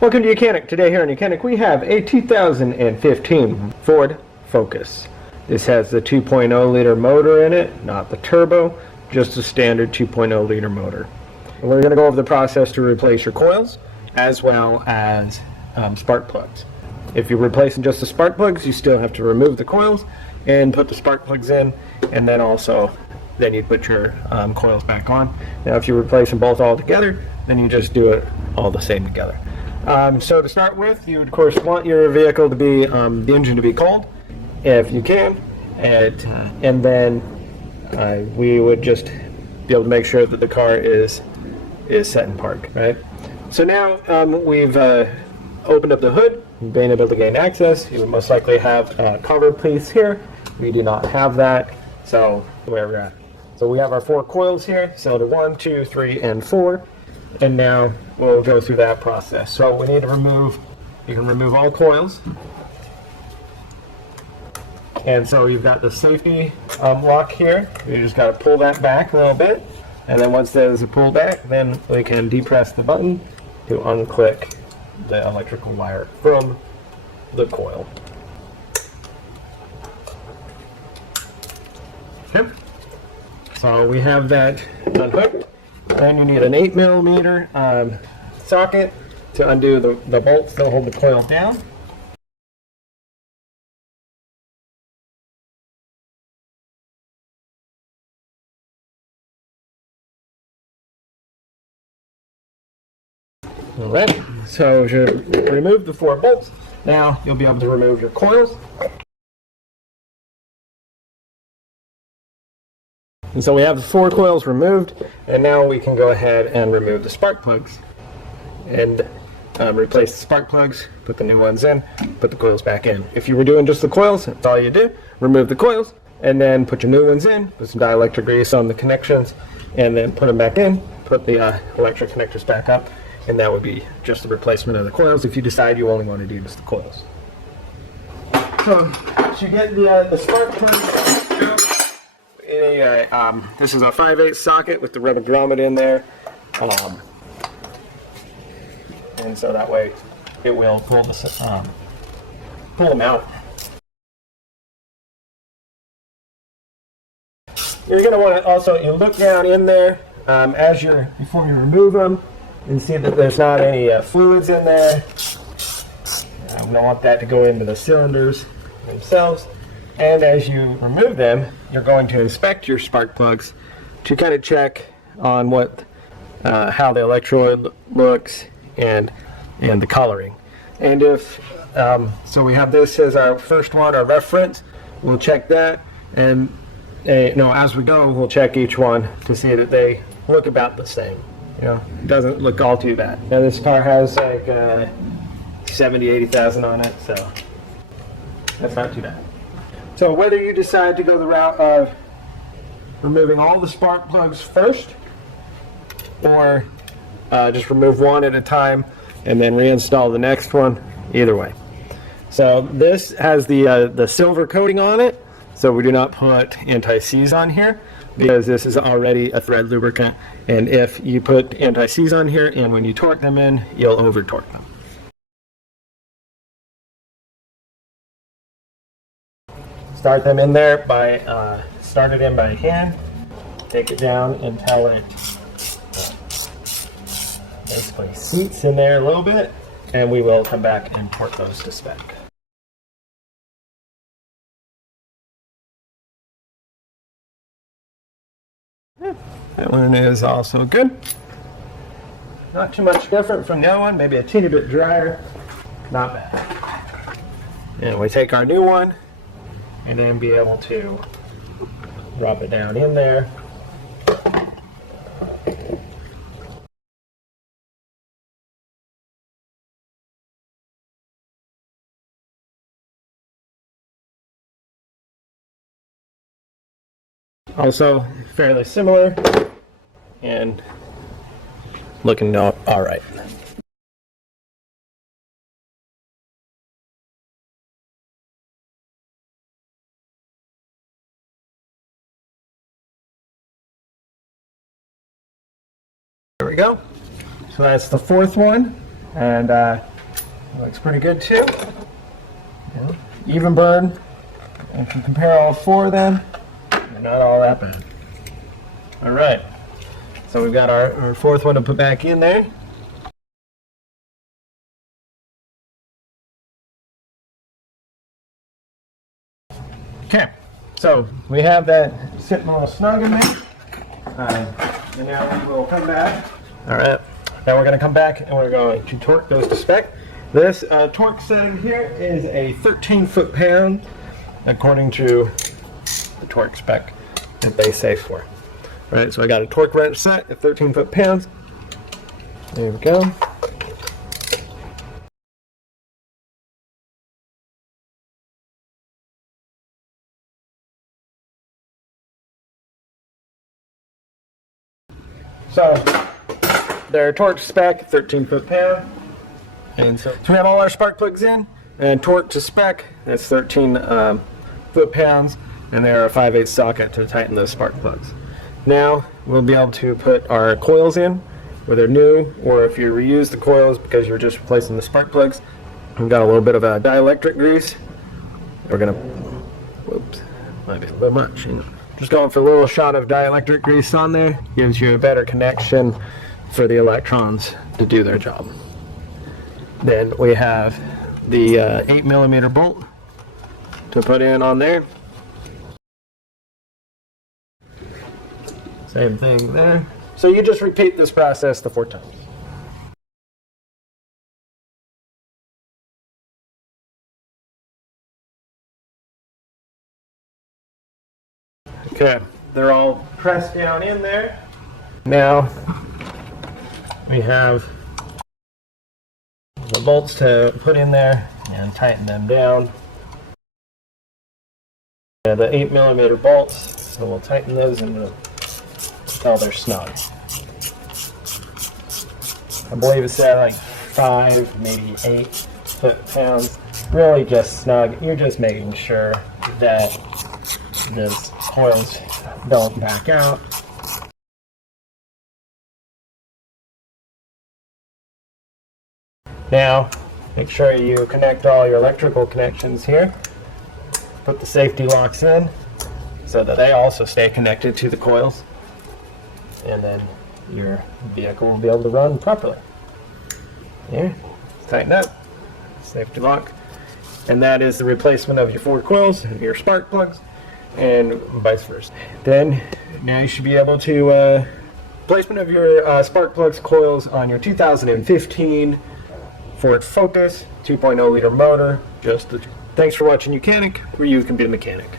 Welcome to YOUCANIC. Today here on YOUCANIC we have a 2015 Ford Focus. This has the 2.0 liter motor in it, not the turbo, just a standard 2.0 liter motor. And we're going to go over the process to replace your coils as well as spark plugs. If you're replacing just the spark plugs, you still have to remove the coils and put the spark plugs in, and then you put your coils back on. Now if you replace them both all together, then you just do it all the same together. So to start with, you of course want your vehicle to be, the engine to be cold, if you can, and then we would just be able to make sure that the car is set in park, right? So now we've opened up the hood, being able to gain access. You would most likely have a cover piece here. We do not have that, so where we're at. So we have our 4 coils here, cylinder 1, 2, 3, and 4. And now we'll go through that process. So we need to remove, you can remove all coils. And so you've got the safety lock here. You just got to pull that back a little bit. And then once that is pulled back, then we can depress the button to unclick the electrical wire from the coil. Okay. So we have that unhooked. Then you need an 8mm socket to undo the bolts that hold the coil down. Alright, so you remove the 4 bolts. Now you'll be able to remove your coils. And so we have the 4 coils removed, and now we can go ahead and remove the spark plugs and replace the spark plugs, put the new ones in, put the coils back in. If you were doing just the coils, that's all you do. Remove the coils and then put your new ones in, put some dielectric grease on the connections, and then put them back in, put the electric connectors back up, and that would be just the replacement of the coils if you decide you only want to do just the coils. So you get the spark plugs. This is a 5/8 socket with the rubber grommet in there, and so that way it will pull them out. You're going to want to also look down in there before you remove them and see that there's not any fluids in there. We don't want that to go into the cylinders themselves. And as you remove them, you're going to inspect your spark plugs to kind of check on how the electrode looks and the coloring. And if so, we have this as our first one, our reference. We'll check that, and as we go, we'll check each one to see that they look about the same. It doesn't look all too bad. Now this car has like 70,000-80,000 on it, so that's not too bad. So whether you decide to go the route of removing all the spark plugs first, or just remove one at a time and then reinstall the next one, either way. So this has the silver coating on it, so we do not put anti-seize on here because this is already a thread lubricant, and if you put anti-seize on here and when you torque them in, you'll over torque them. Start them in there by start it in by hand. Take it down until it basically seats in there a little bit, and we will come back and torque those to spec. That one is also good. Not too much different from the other one, maybe a teeny bit drier. Not bad. And we take our new one and then be able to drop it down in there. Also fairly similar and looking all right. There we go. So that's the fourth one. and looks pretty good too. Yeah. Even burn. If you compare all four of them, they're not all that bad. All right, so we've got our fourth one to put back in there. Okay, so we have that sitting a little snug in there, and now we will come back. All right, now we're going to come back and we're going to torque those to spec. This torque setting here is a 13 foot-pound, according to the torque spec that they say for. All right, so I got a torque wrench set at 13 foot-pounds. There we go. So their torque spec, 13 foot-pound. And so we have all our spark plugs in, and torque to spec, that's 13 foot-pounds, and they're a 5/8 socket to tighten those spark plugs. Now we'll be able to put our coils in, whether new or if you reuse the coils because you're just replacing the spark plugs. We've got a little bit of a dielectric grease. We're gonna, whoops, might be a little much. Just going for a little shot of dielectric grease on there gives you a better connection for the electrons to do their job. Then we have the 8mm bolt to put in on there. Same thing there. So you just repeat this process the 4 times. Okay, they're all pressed down in there. Now we have the bolts to put in there and tighten them down. And the 8mm bolts, so we'll tighten those until they're snug. I believe it's at like 5, maybe 8 foot-pounds. Really just snug. You're just making sure that the coils don't back out. Now, make sure you connect all your electrical connections here. Put the safety locks in so that they also stay connected to the coils. And then your vehicle will be able to run properly. Here, tighten up, safety lock. And that is the replacement of your 4 coils and your spark plugs, and vice versa. Then, now you should be able to, placement of your spark plugs coils on your 2015 Ford Focus 2.0 liter motor. Thanks for watching YOUCANIC, where you can be a mechanic.